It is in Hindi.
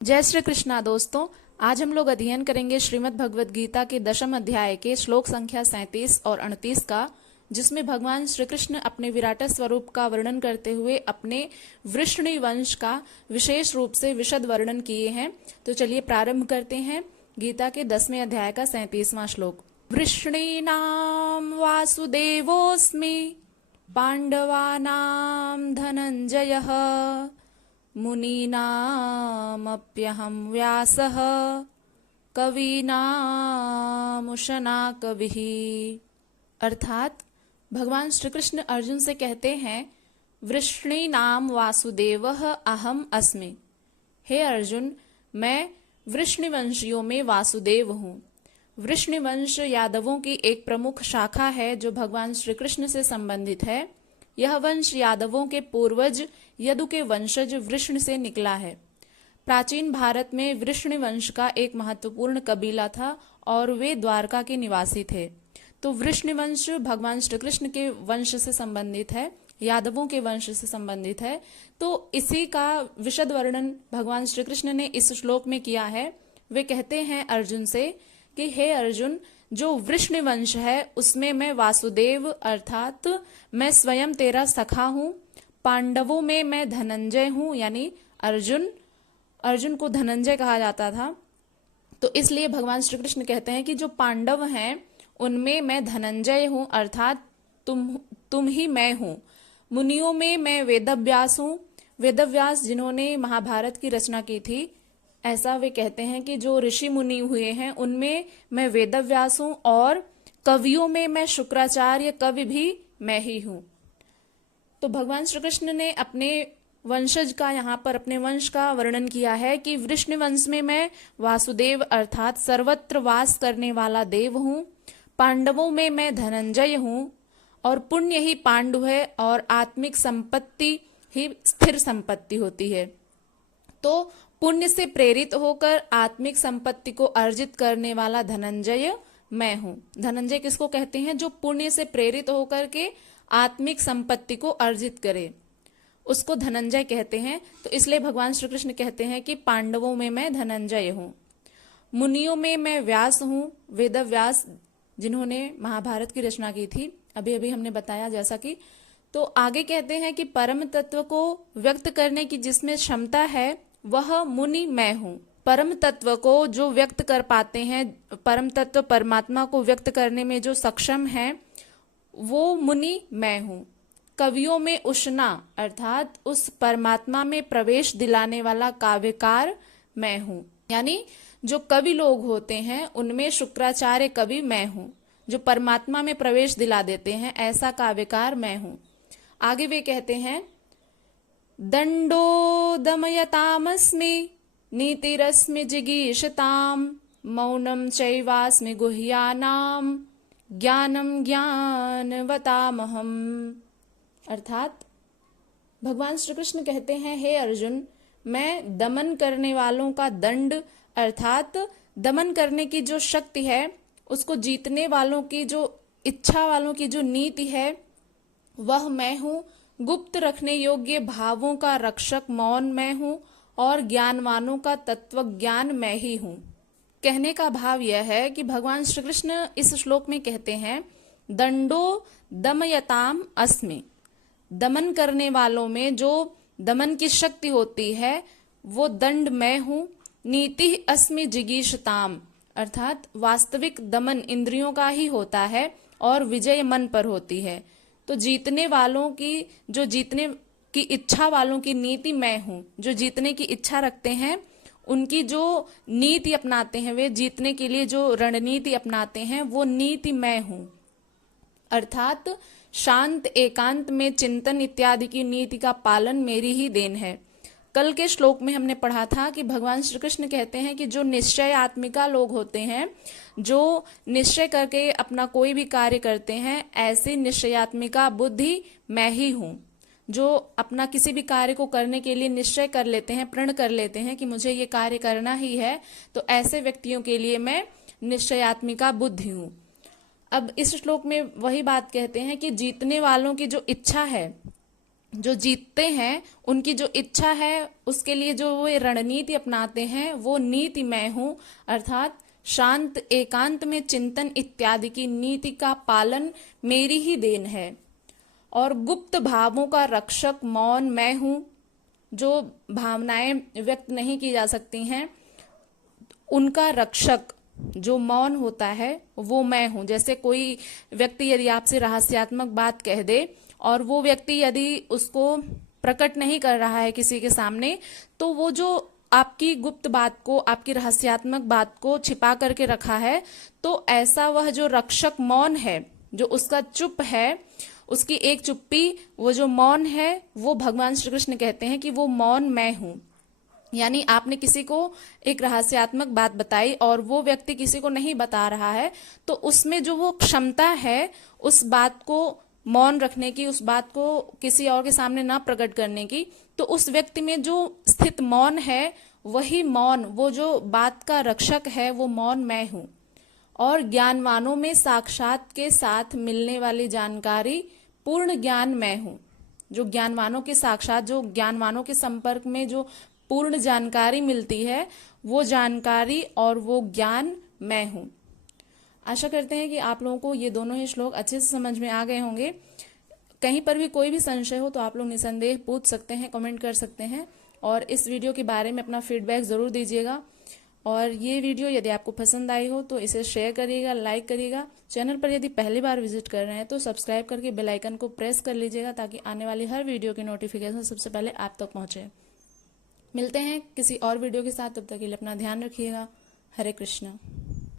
जय श्री कृष्णा दोस्तों। आज हम लोग अध्ययन करेंगे श्रीमद् भगवद गीता के 10वें अध्याय के श्लोक संख्या 37 और 38 का, जिसमें भगवान श्री कृष्ण अपने विराट स्वरूप का वर्णन करते हुए अपने वृष्णि वंश का विशेष रूप से विशद वर्णन किए हैं। तो चलिए प्रारंभ करते हैं गीता के 10वें अध्याय का 37वां श्लोक। वृष्णीनां वासुदेवोऽस्मि पांडवानां धनंजयः मुनीनामप्यहं व्यासः कवीनामुशना कविः। अर्थात भगवान श्री कृष्ण अर्जुन से कहते हैं, वृष्णि नाम वासुदेवः अहम अस्मि। हे अर्जुन, मैं वृष्णिवंशियों में वासुदेव हूँ। वृष्णिवंश यादवों की एक प्रमुख शाखा है जो भगवान श्री कृष्ण से संबंधित है। यह वंश यादवों के पूर्वज यदु के वंशज वृष्ण से निकला है। प्राचीन भारत में वृष्ण वंश का एक महत्वपूर्ण कबीला था और वे द्वारका के निवासी थे। तो वृष्ण वंश भगवान श्री कृष्ण के वंश से संबंधित है, यादवों के वंश से संबंधित है। तो इसी का विशद वर्णन भगवान श्री कृष्ण ने इस श्लोक में किया है। वे कहते हैं अर्जुन से कि हे अर्जुन, जो वृष्ण वंश है उसमें मैं वासुदेव अर्थात मैं स्वयं तेरा सखा हूँ। पांडवों में मैं धनंजय हूँ, यानी अर्जुन को धनंजय कहा जाता था। तो इसलिए भगवान श्री कृष्ण कहते हैं कि जो पांडव हैं उनमें मैं धनंजय हूँ, अर्थात तुम ही मैं हूँ। मुनियों में मैं वेदव्यास हूँ। वेदव्यास जिन्होंने महाभारत की रचना की थी, ऐसा वे कहते हैं कि जो ऋषि मुनि हुए हैं उनमें मैं वेदव्यास हूँ। और कवियों में मैं शुक्राचार्य कवि भी मैं ही हूँ। तो भगवान श्री कृष्ण ने अपने वंशज का यहाँ पर अपने वंश का वर्णन किया है कि वृष्ण वंश में मैं वासुदेव अर्थात सर्वत्र वास करने वाला देव हूँ। पांडवों में मैं धनंजय हूँ और पुण्य ही पांडु है और आत्मिक संपत्ति ही स्थिर संपत्ति होती है। तो पुण्य से प्रेरित होकर आत्मिक संपत्ति को अर्जित करने वाला धनंजय मैं हूँ। धनंजय किसको कहते हैं? जो पुण्य से प्रेरित होकर के आत्मिक संपत्ति को अर्जित करे, उसको धनंजय कहते हैं। तो इसलिए भगवान श्री कृष्ण कहते हैं कि पांडवों में मैं धनंजय हूँ। मुनियों में मैं व्यास हूँ। वेदव्यास जिन्होंने महाभारत की रचना की थी, अभी अभी हमने बताया जैसा कि। तो आगे कहते हैं कि परम तत्व को व्यक्त करने की जिसमें क्षमता है वह मुनि मैं हूँ। परम तत्व को जो व्यक्त कर पाते हैं, परम तत्व परमात्मा को व्यक्त करने में जो सक्षम है, वो मुनि मैं हूँ। कवियों में उष्णा अर्थात उस परमात्मा में प्रवेश दिलाने वाला काव्यकार मैं हूँ। यानी जो कवि लोग होते हैं उनमें शुक्राचार्य कवि मैं हूँ, जो परमात्मा में प्रवेश दिला देते हैं, ऐसा काव्यकार मैं हूँ। आगे वे कहते हैं, दंडो दमयतामस्मि नीतिरस्मि जिगीषताम मौनम चैवास्मि गुह्यानाम ज्ञानम ज्ञानवतामहम। अर्थात भगवान श्री कृष्ण कहते हैं, हे अर्जुन, मैं दमन करने वालों का दंड अर्थात दमन करने की जो शक्ति है, उसको जीतने वालों की जो इच्छा वालों की जो नीति है वह मैं हूँ। गुप्त रखने योग्य भावों का रक्षक मौन मैं हूँ और ज्ञानवानों का तत्व ज्ञान मैं ही हूँ। कहने का भाव यह है कि भगवान श्री कृष्ण इस श्लोक में कहते हैं, दंडो दमयताम अस्मि। दमन करने वालों में जो दमन की शक्ति होती है वो दंड मैं हूँ। नीति अस्मि जिगीषताम अर्थात वास्तविक दमन इंद्रियों का ही होता है और विजय मन पर होती है। तो जीतने वालों की, जो जीतने की इच्छा वालों की नीति मैं हूँ। जो जीतने की इच्छा रखते हैं उनकी जो नीति अपनाते हैं, वे जीतने के लिए जो रणनीति अपनाते हैं वो नीति मैं हूँ। अर्थात शांत एकांत में चिंतन इत्यादि की नीति का पालन मेरी ही देन है। कल के श्लोक में हमने पढ़ा था कि भगवान श्री कृष्ण कहते हैं कि जो निश्चय आत्मिका लोग होते हैं, जो निश्चय करके अपना कोई भी कार्य करते हैं, ऐसी निश्चयात्मिका बुद्धि मैं ही हूँ। जो अपना किसी भी कार्य को करने के लिए निश्चय कर लेते हैं, प्रण कर लेते हैं कि मुझे ये कार्य करना ही है, तो ऐसे व्यक्तियों के लिए मैं निश्चयात्मिका बुद्धि हूँ। अब इस श्लोक में वही बात कहते हैं कि जीतने वालों की जो इच्छा है जो जीतते हैं उनकी जो इच्छा है उसके लिए जो वो रणनीति अपनाते हैं वो नीति मैं हूं, अर्थात शांत एकांत में चिंतन इत्यादि की नीति का पालन मेरी ही देन है। और गुप्त भावों का रक्षक मौन मैं हूं, जो भावनाएं व्यक्त नहीं की जा सकती हैं उनका रक्षक जो मौन होता है वो मैं हूं। जैसे कोई व्यक्ति यदि आपसे रहस्यात्मक बात कह दे और वो व्यक्ति यदि उसको प्रकट नहीं कर रहा है किसी के सामने, तो वो जो आपकी गुप्त बात को, आपकी रहस्यात्मक बात को छिपा करके रखा है, तो ऐसा वह जो रक्षक मौन है, जो उसका चुप है, उसकी एक चुप्पी, वो जो मौन है, वो भगवान श्री कृष्ण कहते हैं कि वो मौन मैं हूं। यानी आपने किसी को एक रहस्यात्मक बात बताई और वो व्यक्ति किसी को नहीं बता रहा है, तो उसमें जो वो क्षमता है उस बात को मौन रखने की, उस बात को किसी और के सामने ना प्रकट करने की, तो उस व्यक्ति में जो स्थित मौन है वही मौन, वो जो बात का रक्षक है वो मौन मैं हूं। और ज्ञानवानों में साक्षात के साथ मिलने वाली जानकारी पूर्ण ज्ञान मैं हूं। जो ज्ञानवानों के साक्षात, जो ज्ञानवानों के संपर्क में जो पूर्ण जानकारी मिलती है वो जानकारी और वो ज्ञान मैं हूं। आशा करते हैं कि आप लोगों को ये दोनों ही श्लोक अच्छे से समझ में आ गए होंगे। कहीं पर भी कोई भी संशय हो तो आप लोग निसंदेह पूछ सकते हैं, कमेंट कर सकते हैं और इस वीडियो के बारे में अपना फीडबैक जरूर दीजिएगा। और ये वीडियो यदि आपको पसंद आई हो तो इसे शेयर करिएगा, लाइक करिएगा। चैनल पर यदि पहली बार विजिट कर रहे हैं तो सब्सक्राइब करके बेल आइकन को प्रेस कर लीजिएगा ताकि आने वाली हर वीडियो की नोटिफिकेशन सबसे पहले आप तक पहुंचे। मिलते हैं किसी और वीडियो के साथ, तब तक के लिए अपना ध्यान रखिएगा। हरे कृष्ण।